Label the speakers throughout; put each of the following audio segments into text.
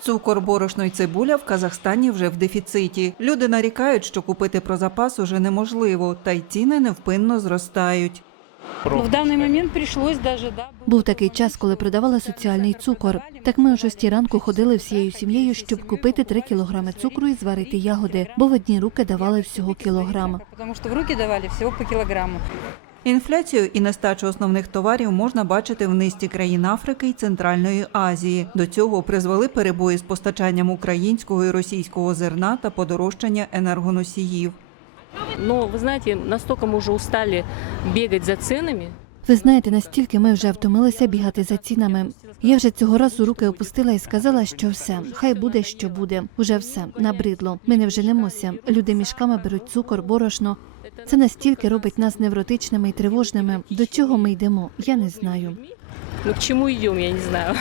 Speaker 1: Цукор, борошно й цибуля в Казахстані вже в дефіциті. Люди нарікають, що купити про запас уже неможливо, та й ціни невпинно зростають.
Speaker 2: Ну, в даний момент прийшлось даже, да,
Speaker 3: Був такий час, коли продавали соціальний цукор. Так ми о шостій ранку ходили всією сім'єю, щоб купити три кілограми цукру і зварити ягоди, бо в одні руки давали всього кілограм.
Speaker 2: потому что в руки давали всего по килограмму.
Speaker 1: Інфляцію і нестачу основних товарів можна бачити в низці країн Африки і Центральної Азії. До цього призвели перебої з постачанням українського і російського зерна та подорожчання енергоносіїв.
Speaker 4: Ну, ви знаєте, настільки ми вже устали бігати за ценами.
Speaker 3: Ви знаєте, настільки ми вже втомилися бігати за цінами. Я вже цього разу руки опустила і сказала, що все, хай буде, що буде. Уже все набридло. Ми не вженемося. Люди мішками беруть цукор, борошно. Це настільки робить нас невротичними і тривожними. До чого ми йдемо? Я не знаю.
Speaker 4: Мы к чему идем, я не знаю.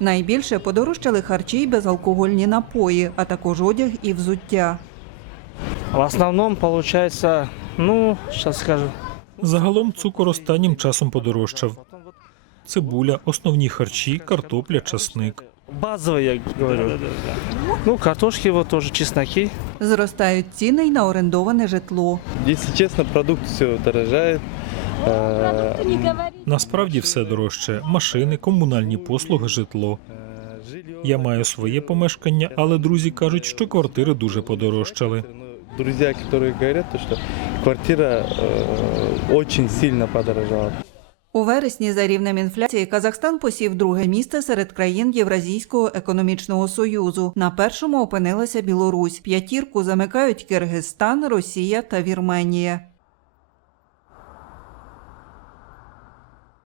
Speaker 1: Найбільше подорожчали харчі й безалкогольні напої, а також одяг і взуття.
Speaker 5: В основном получается, ну, сейчас скажу.
Speaker 6: Загалом цукор останнім часом подорожчав. Цибуля, основні харчі, картопля, часник.
Speaker 5: Базовый, я говорю. Ну, картошки вот тоже, чесноки.
Speaker 1: Зростають ціни й на орендоване житло.
Speaker 7: Если честно, продукт все дорожает. Э,
Speaker 6: Насправді все дорожче: машини, комунальні послуги, житло.
Speaker 7: э, жилье.
Speaker 6: Я маю своє помешкання, але друзі кажуть, що квартири дуже подорожчали.
Speaker 7: Ну, Друзья, которые говорят, то, что квартира э, очень сильно подорожала.
Speaker 1: У вересні за рівнем інфляції Казахстан посів друге місце серед країн Євразійського економічного союзу. На першому опинилася Білорусь. П'ятірку замикають Киргизстан, Росія та Вірменія.